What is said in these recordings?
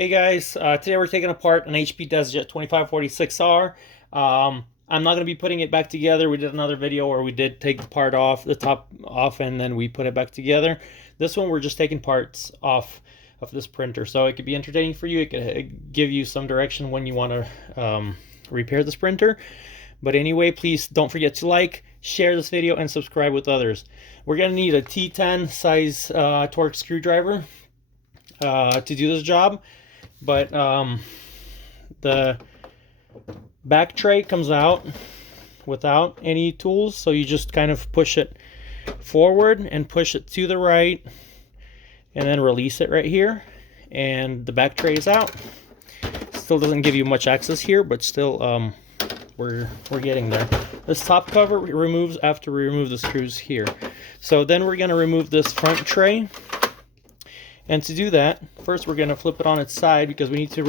Hey guys, today we're taking apart an HP Deskjet 2546R. I'm not going to be putting it back together. We did another video where we did take the part off, the top off, and then we put it back together. This one we're just taking parts off of this printer, so it could be entertaining for you. It could give you some direction when you want to repair this printer. But anyway, please don't forget to like, share this video, and subscribe with others. We're going to need a T10 size torque screwdriver to do this job. But the back tray comes out without any tools, so you just kind of push it forward and push it to the right and then release it right here, and the back tray is out. Still doesn't give you much access here, but still we're getting there. This top cover removes after we remove the screws here. So then we're going to remove this front tray. And to do that, first we're going to flip it on its side because we need to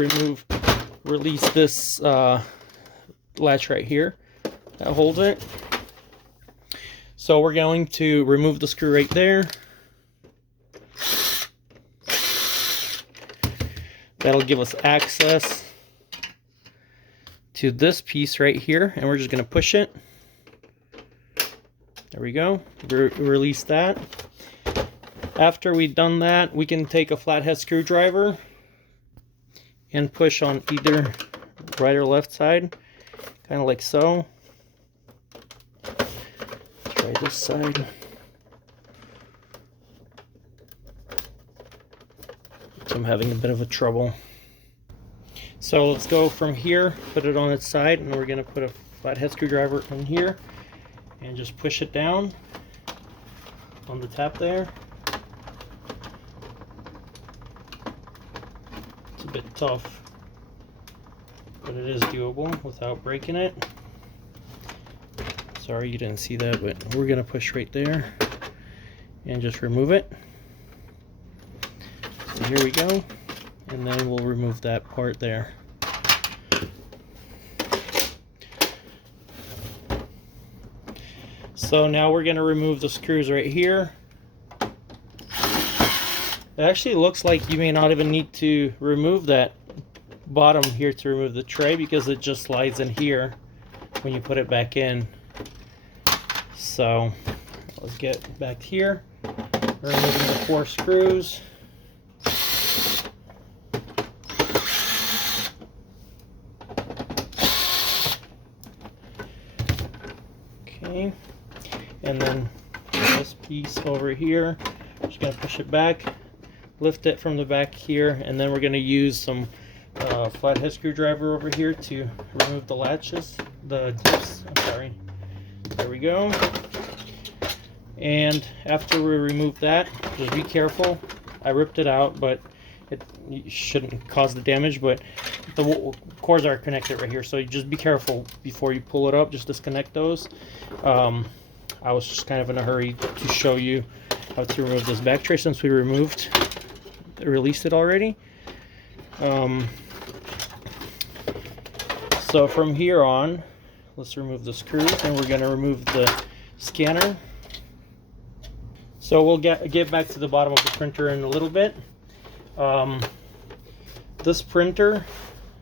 release this latch right here that holds it. So we're going to remove the screw right there. That'll give us access to this piece right here, and we're just going to push it. There we go. Release that. After we've done that, we can take a flathead screwdriver and push on either right or left side, kind of like so. Try this side. I'm having a bit of a trouble. So let's go from here, put it on its side, and we're going to put a flathead screwdriver in here and just push it down on the tap there. It's a bit tough, but it is doable without breaking it. Sorry you didn't see that, but we're going to push right there and just remove it. So here we go, and then we'll remove that part there. So now we're going to remove the screws right here. It actually looks like you may not even need to remove that bottom here to remove the tray, because it just slides in here when you put it back in. So let's get back here. We're removing the 4 screws. Okay, and then this piece over here, just going to push it back, lift it from the back here, and then we're going to use some flathead screwdriver over here to remove the latches, the tips, I'm sorry. There we go. And after we remove that, just be careful. I ripped it out, but it shouldn't cause the damage, but the cords are connected right here, so you just be careful before you pull it up. Just disconnect those. I was just kind of in a hurry to show you how to remove this back tray since we released it already. So from here on, let's remove the screws, and we're going to remove the scanner. So we'll get back to the bottom of the printer in a little bit. This printer,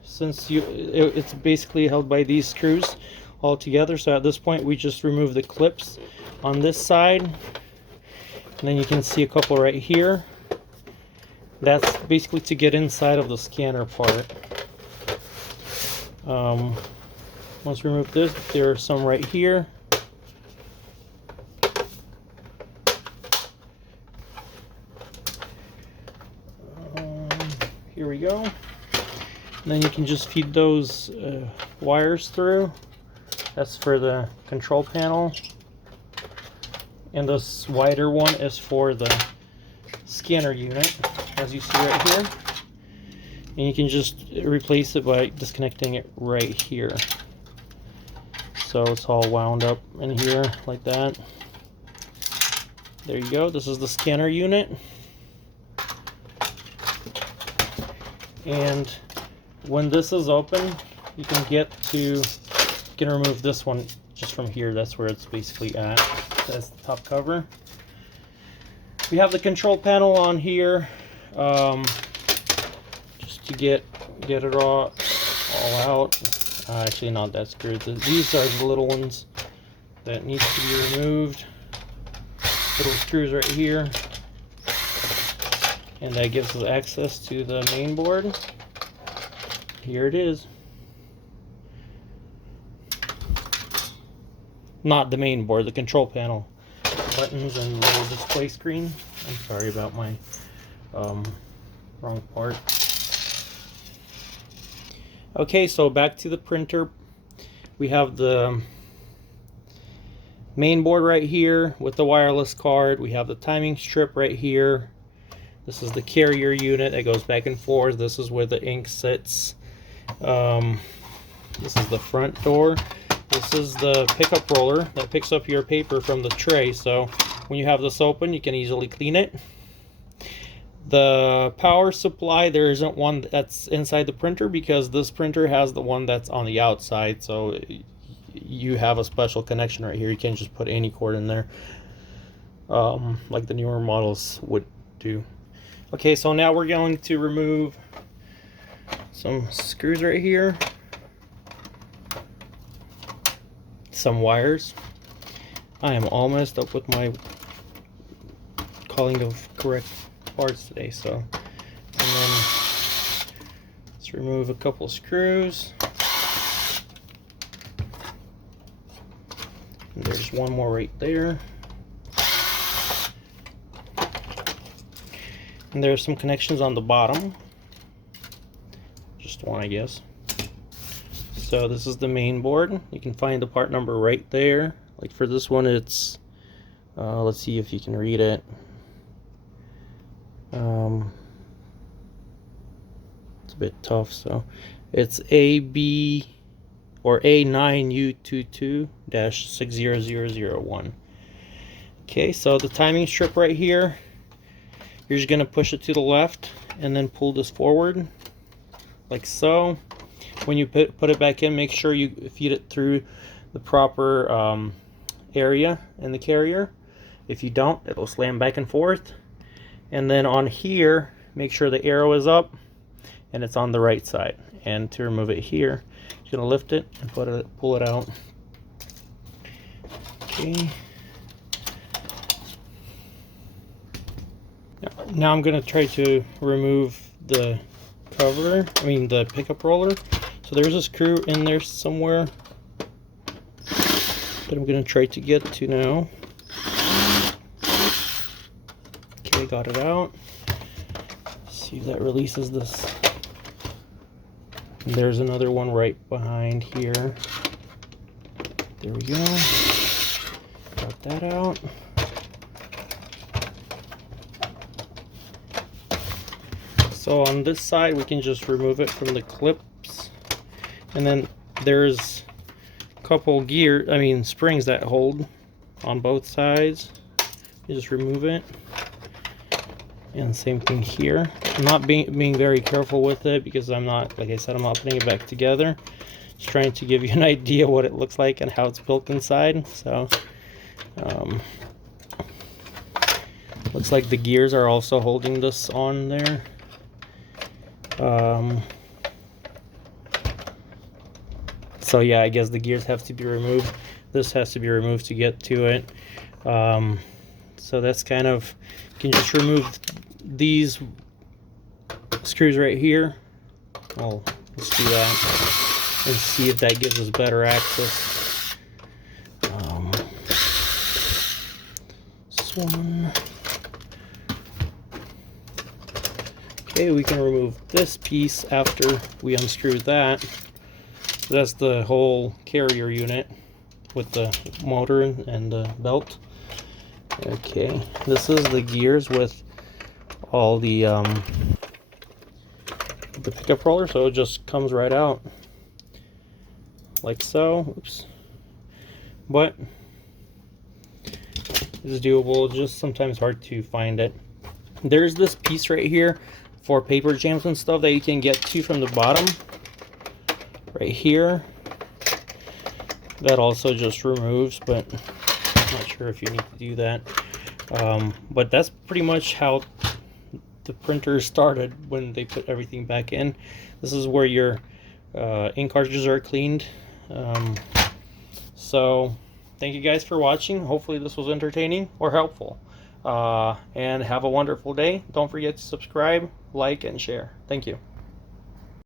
since it's basically held by these screws all together, so at this point we just remove the clips on this side, and then you can see a couple right here. That's basically to get inside of the scanner part. Once we remove this, there are some right here. Here we go. And then you can just feed those wires through. That's for the control panel. And this wider one is for the scanner unit, as you see right here. And you can just replace it by disconnecting it right here. So it's all wound up in here like that. There you go. This is the scanner unit. And when this is open, you can remove this one just from here. That's where it's basically at. That's the top cover. We have the control panel on here. Just to get it all out. Actually, not that screw. These are the little ones that need to be removed. Little screws right here, and that gives us access to the main board. Here it is. Not the main board, the control panel. Buttons and little display screen. I'm sorry about my wrong part. Okay, so back to the printer. We have the main board right here with the wireless card. We have the timing strip right here. This is the carrier unit that goes back and forth. This is where the ink sits. This is the front door. This is the pickup roller that picks up your paper from the tray. So when you have this open, you can easily clean it. The power supply, there isn't one that's inside the printer because this printer has the one that's on the outside. So you have a special connection right here. You can't just put any cord in there like the newer models would do. Okay, so now we're going to remove some screws right here, some wires. I am all messed up with my calling of correct parts today, so, and then let's remove a couple screws. And there's one more right there. And there's some connections on the bottom. Just one, I guess. So this is the main board. You can find the part number right there. Like for this one, it's, let's see if you can read it. It's a bit tough, so it's AB or A9U22-60001. Okay, so the timing strip right here, you're just going to push it to the left and then pull this forward like so. When you put it back in, make sure you feed it through the proper area in the carrier. If you don't, it'll slam back and forth. And then on here, make sure the arrow is up and it's on the right side. And to remove it here, you're going to lift it and pull it out. Okay. Now I'm going to try to remove the cover, the pickup roller. So there's a screw in there somewhere that I'm going to try to get to now. Okay, got it out. See if that releases this. And there's another one right behind here. There we go. Got that out. So on this side, we can just remove it from the clips. And then there's a couple springs that hold on both sides. You just remove it. And same thing here. I'm not being very careful with it because I'm not, like I said, I'm not putting it back together. Just trying to give you an idea what it looks like and how it's built inside. So, looks like the gears are also holding this on there. So yeah, I guess the gears have to be removed. This has to be removed to get to it. So that's kind of, you can just remove these screws right here. Well, let's do that and see if that gives us better access. This one. Okay, we can remove this piece after we unscrew that. So that's the whole carrier unit with the motor and the belt. Okay, this is the gears with all the pickup roller, so it just comes right out like so. Oops. But it's doable, just sometimes hard to find it. There's this piece right here for paper jams and stuff that you can get to from the bottom right here. That also just removes, but I'm not sure if you need to do that. But that's pretty much how the printer started when they put everything back in. This is where your ink cartridges are cleaned. So thank you guys for watching. Hopefully this was entertaining or helpful. And have a wonderful day. Don't forget to subscribe, like, and share. Thank you.